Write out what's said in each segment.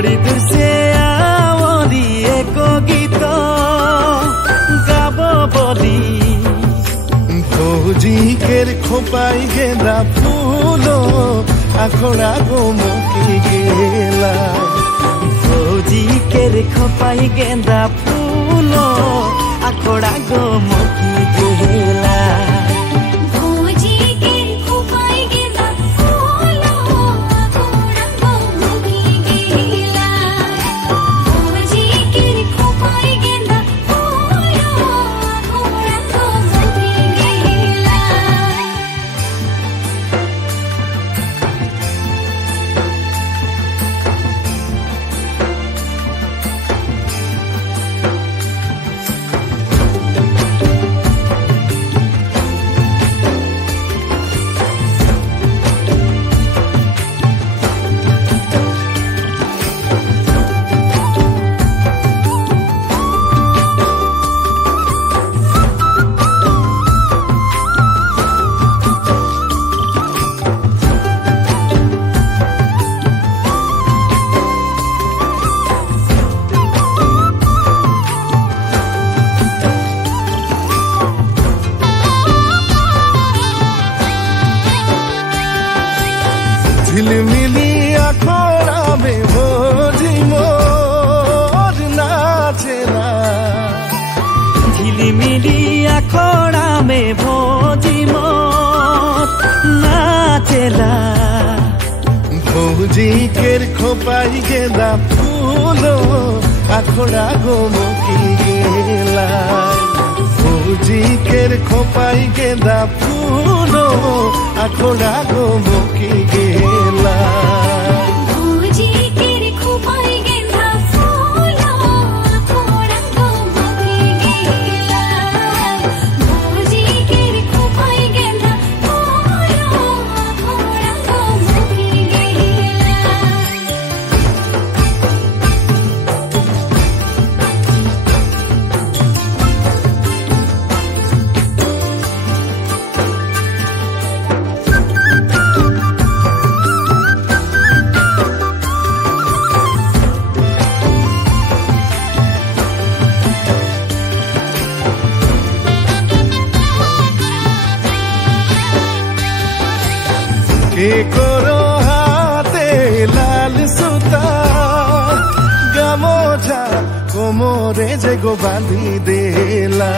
बड़ी दूर से आवरी एको गीत गाबो बोली भौजी केर खोपाई गेंदा फूलो आखड़ा गो मुकी गेला भौजी केर खोपाई गेंदा फूलो आखड़ा गो मुकी गेला झिलमिली आखड़ा में भौजी मोर नाचेला झिलमिली आखड़ा में भौजी मोर नाचेला भौजी केर खोपाई गेंदा फूलो आखड़ा गो मुकी गेला भौजी केर खोपाई गेंदा फूलो आखड़ा गो मुकी गेला के करो हाथे लाल सुता गामोछा कोमरे जेगो बांधी देला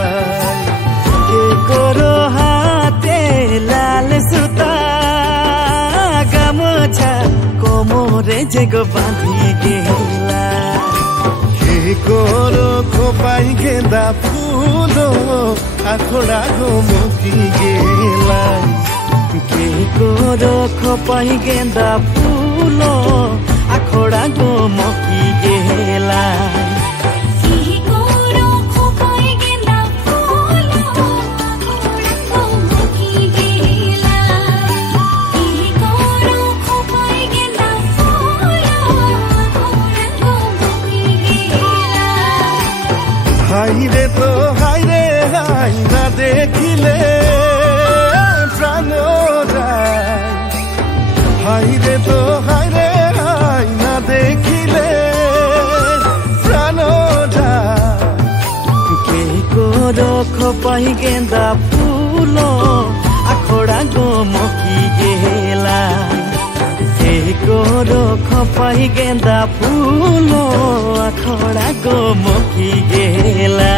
के करो हाथे लाल सुता गामोछा कोमरे जेगो बांधी गेला के करो खोपाई गेंदा फूलो आखड़ा गो मुकी गेला के करो खोपाई गेंदा फूलो आखड़ा गो मुकी गेला हाय रे तो हाय रे हाय ना देखिले प्राण যায় हाय रे तो हाय रे हाय ना देखिले प्राण যায় के करो खोपाई गेंदा फूलो आखड़ा गो मुकी गेला के करो खोपाई गेंदा फूलो आखड़ा गो मुकी गेला।